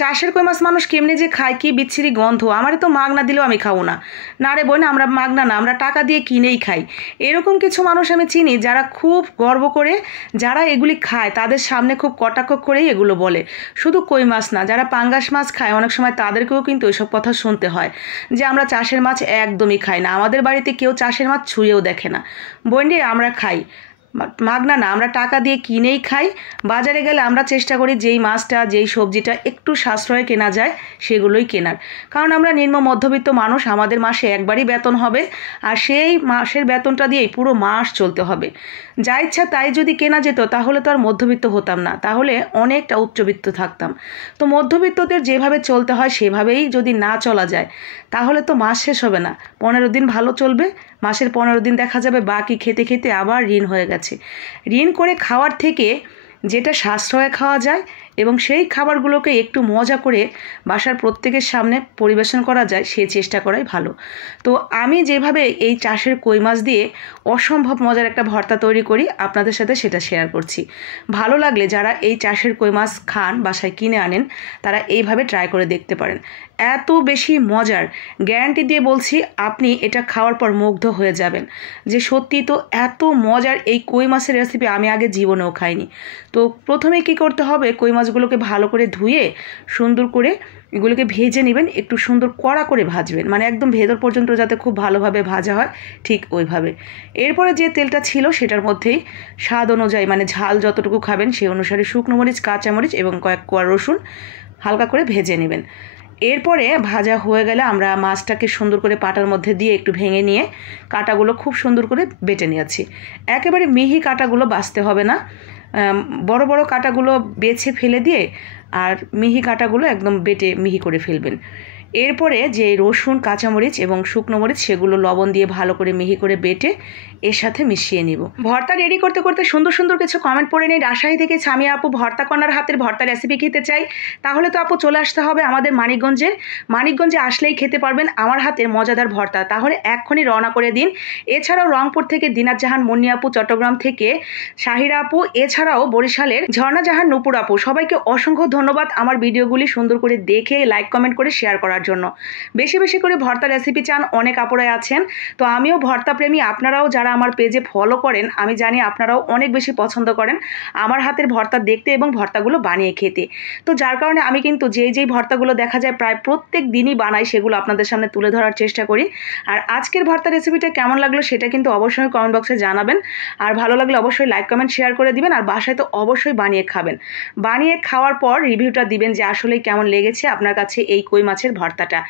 চাষের কই মাছ মানুষ কেমনে যে খায়, কি বিচ্ছিরি গন্ধ। আমারে তো মাগনা দিলেও আমি খাবো না। না রে বোন, আমরা মাগনা না, আমরা টাকা দিয়ে কিনেই খাই। এরকম কিছু মানুষ আমি চিনি যারা খুব গর্ব করে, যারা এগুলি খায় তাদের সামনে খুব কটাক্ষ করেই এগুলো বলে। শুধু কই মাছ না, যারা পাঙ্গাস মাছ খায় অনেক সময় তাদেরকেও কিন্তু এসব কথা শুনতে হয় যে আমরা চাষের মাছ একদমই খাই না, আমাদের বাড়িতে কেউ চাষের মাছ ছুঁয়েও দেখে না। বোন রে, আমরা খাই, মাগনা না, আমরা টাকা দিয়ে কিনেই খাই। বাজারে গেলে আমরা চেষ্টা করি যেই মাছটা যেই সবজিটা একটু সাশ্রয়ে কেনা যায় সেগুলোই কেনার, কারণ আমরা নিম্ন মধ্যবিত্ত মানুষ, আমাদের মাসে একবারই বেতন হবে, আর সেই মাসের বেতনটা দিয়েই পুরো মাস চলতে হবে। যা ইচ্ছা তাই যদি কেনা যেত তাহলে তো আর মধ্যবিত্ত হতাম না, তাহলে অনেকটা উচ্চবিত্ত থাকতাম। তো মধ্যবিত্তদের যেভাবে চলতে হয় সেভাবেই যদি না চলা যায় তাহলে তো মাস শেষ হবে না। 15 দিন ভালো চলবে, মাসের 15 দিন দেখা যাবে বাকি খেতে খেতে আবার ঋণ হয়ে গেছে। ঋণ করে খাওয়ার থেকে যেটা সাশ্রয়ে খাওয়া যায় এবং সেই খাবারগুলোকে একটু মজা করে বাসার প্রত্যেকের সামনে পরিবেশন করা যায় সে চেষ্টা করাই ভালো। তো আমি যেভাবে এই চাষের কই মাছ দিয়ে অসম্ভব মজার একটা ভর্তা তৈরি করি আপনাদের সাথে সেটা শেয়ার করছি। ভালো লাগলে যারা এই চাষের কই মাছ খান, বাসায় কিনে আনেন, তারা এইভাবে ট্রাই করে দেখতে পারেন। এত বেশি মজার, গ্যারান্টি দিয়ে বলছি, আপনি এটা খাওয়ার পর মুগ্ধ হয়ে যাবেন যে সত্যি তো এত মজার এই কই মাছের রেসিপি আমি আগে জীবনেও খাইনি। তো প্রথমে কি করতে হবে, কই মাছগুলোকে ভালো করে ধুয়ে সুন্দর করে এগুলোকে ভেজে নেবেন, একটু সুন্দর কড়া করে ভাজবেন, মানে একদম ভেতর পর্যন্ত যাতে খুব ভালোভাবে ভাজা হয় ঠিক ওইভাবে। এরপরে যে তেলটা ছিল সেটার মধ্যেই স্বাদ অনুযায়ী, মানে ঝাল যতটুকু খাবেন সেই অনুসারে শুকনো মরিচ, কাঁচামরিচ এবং কয়েক কোয়া রসুন হালকা করে ভেজে নেবেন। এরপরে ভাজা হয়ে গেলে আমরা মাছটাকে সুন্দর করে পাটার মধ্যে দিয়ে একটু ভেঙে নিয়ে কাঁটাগুলো খুব সুন্দর করে বেটে নিয়েছি। একেবারে মিহি কাঁটাগুলো বাছতে হবে না, বড় বড় কাঁটাগুলো বেছে ফেলে দিয়ে আর মিহি কাঁটাগুলো একদম বেটে মিহি করে ফেলবেন। এরপরে যে রসুন, কাঁচামরিচ এবং শুকনো মরিচ সেগুলো লবণ দিয়ে ভালো করে মিহি করে বেটে এর সাথে মিশিয়ে নিব। ভর্তা রেডি করতে করতে সুন্দর সুন্দর কিছু কমেন্ট পড়ে নেই। রাজশাহী থেকে ছামিয়া আপু ভর্তা কন্যার হাতের ভর্তা রেসিপি খেতে চাই, তাহলে তো আপু চলে আসতে হবে আমাদের মানিকগঞ্জে আসলেই খেতে পারবেন আমার হাতের মজাদার ভর্তা। তাহলে এক্ষুনি রওনা করে দিন। এছাড়াও রংপুর থেকে দিনাত জাহান মুন্নি আপু, চট্টগ্রাম থেকে শাহিরা আপু, এছাড়াও বরিশালের ঝর্ণা জাহান নুপুর আপু, সবাইকে অসংখ্য ধন্যবাদ আমার ভিডিওগুলি সুন্দর করে দেখে লাইক কমেন্ট করে শেয়ার করার জন্য। বেশি বেশি করে ভর্তা রেসিপি চান অনেক আপুরাই আছেন, তো আমিও ভর্তা প্রেমী। আপনারাও যারা আমার পেজে ফলো করেন আমি জানি আপনারাও অনেক বেশি পছন্দ করেন আমার হাতের ভর্তা দেখতে এবং ভর্তাগুলো বানিয়ে খেতে। তো যার কারণে আমি কিন্তু যেই ভর্তাগুলো দেখা যায় প্রায় প্রত্যেক দিনই বানাই সেগুলো আপনাদের সামনে তুলে ধরার চেষ্টা করি। আর আজকের ভর্তা রেসিপিটা কেমন লাগলো সেটা কিন্তু অবশ্যই কমেন্ট বক্সে জানাবেন, আর ভালো লাগলে অবশ্যই লাইক কমেন্ট শেয়ার করে দিবেন, আর বাসায় তো অবশ্যই বানিয়ে খাবেন। বানিয়ে খাওয়ার পর রিভিউটা দিবেন যে আসলে কেমন লেগেছে আপনার কাছে এই কই মাছের ভর্তাটা।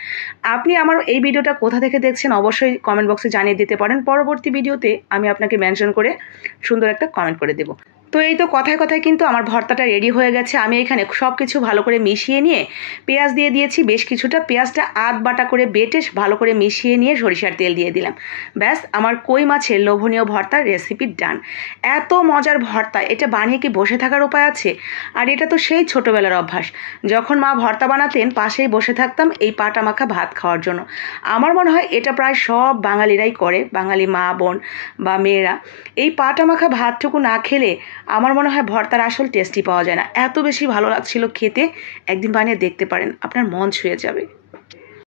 আপনি আমার এই ভিডিওটা কোথা থেকে দেখছেন অবশ্যই কমেন্ট বক্সে জানিয়ে দিতে পারেন, পরবর্তী ভিডিওতে আমি আপনাকে মেনশন করে সুন্দর একটা কমেন্ট করে দেব। তো এই তো কথায় কথায় কিন্তু আমার ভর্তাটা রেডি হয়ে গেছে। আমি এখানে সব কিছু ভালো করে মিশিয়ে নিয়ে পেঁয়াজ দিয়ে দিয়েছি বেশ কিছুটা, পেঁয়াজটা আধ বাটা করে বেটে ভালো করে মিশিয়ে নিয়ে সরিষার তেল দিয়ে দিলাম। ব্যাস, আমার কই মাছের লোভনীয় ভর্তার রেসিপি ডান। এত মজার ভর্তা, এটা বানিয়ে কি বসে থাকার উপায় আছে? আর এটা তো সেই ছোটোবেলার অভ্যাস, যখন মা ভর্তা বানাতেন পাশেই বসে থাকতাম এই পাটা মাখা ভাত খাওয়ার জন্য। আমার মনে হয় এটা প্রায় সব বাঙালিরাই করে, বাঙালি মা বোন বা মেয়েরা। এই পাটা মাখা ভাতটুকু না খেলে আমার মনে হয় ভর্তার আসল টেস্টই পাওয়া যায় না। এত বেশি ভালো লাগছিল খেতে, একদিন বানিয়ে দেখতে পারেন, আপনার মন ছুঁয়ে যাবে।